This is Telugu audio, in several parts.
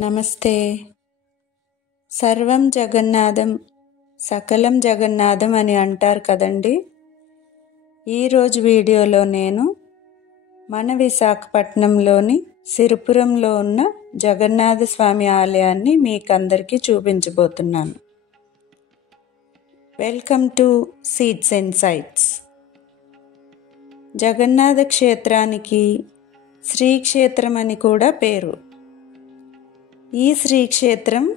నమస్తే. సర్వం జగన్నాథం సకలం జగన్నాథం అని అంటారు కదండి. ఈరోజు వీడియోలో నేను మన విశాఖపట్నంలోని సిరిపురంలో ఉన్న జగన్నాథ స్వామి ఆలయాన్ని మీకందరికీ చూపించబోతున్నాను. Welcome to seeds and sites. Jagannatha క్షేత్రానికి శ్రీక్షేత్రం అని కూడా పేరు. ఈ శ్రీక్షేత్రం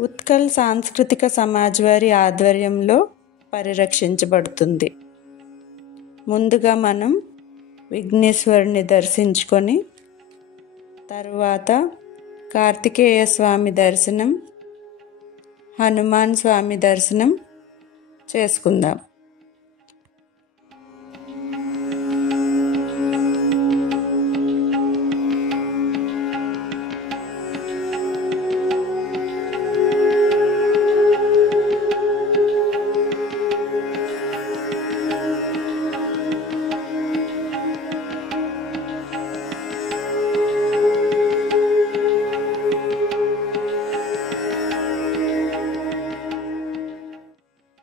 ఉత్కల్ సాంస్కృతిక సమాజ్ వారి ఆధ్వర్యంలో పరిరక్షించబడుతుంది. ముందుగా మనం విఘ్నేశ్వరుని దర్శించుకొని తరువాత కార్తికేయ స్వామి దర్శనం, హనుమాన్ స్వామి దర్శనం చేసుకుందాం.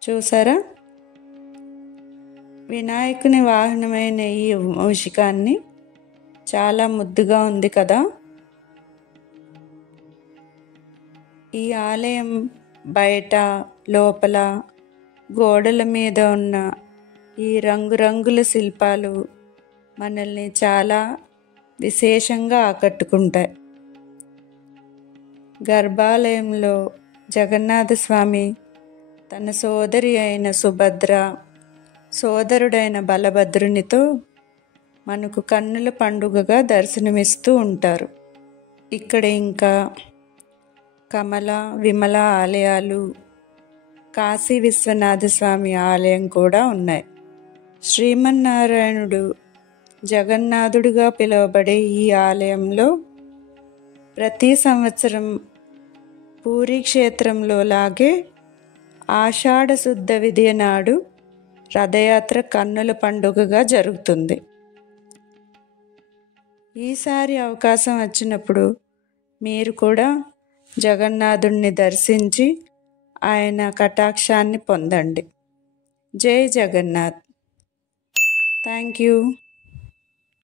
చూసారా, వినాయకుని వాహనమైన ఈ మూషికాన్ని చాలా ముద్దుగా ఉంది కదా. ఈ ఆలయం బయట లోపల గోడల మీద ఉన్న ఈ రంగురంగుల శిల్పాలు మనల్ని చాలా విశేషంగా ఆకట్టుకుంటాయి. గర్భాలయంలో జగన్నాథ స్వామి తన సోదరి అయిన సుభద్ర, సోదరుడైన బలభద్రునితో మనకు కన్నుల పండుగగా దర్శనమిస్తూ ఉంటారు. ఇక్కడ ఇంకా కమల, విమల ఆలయాలు, కాశీ విశ్వనాథ స్వామి ఆలయం కూడా ఉన్నాయి. శ్రీమన్నారాయణుడు జగన్నాథుడిగా పిలువబడే ఈ ఆలయంలో ప్రతి సంవత్సరం పూరీ క్షేత్రంలో లాగే ఆషాఢ శుద్ధ విదియ నాడు రథయాత్ర కన్నుల పండుగగా జరుగుతుంది. ఈసారి అవకాశం వచ్చినప్పుడు మీరు కూడా జగన్నాథుడిని దర్శించి ఆయన కటాక్షాన్ని పొందండి. జై జగన్నాథ్. Thank you.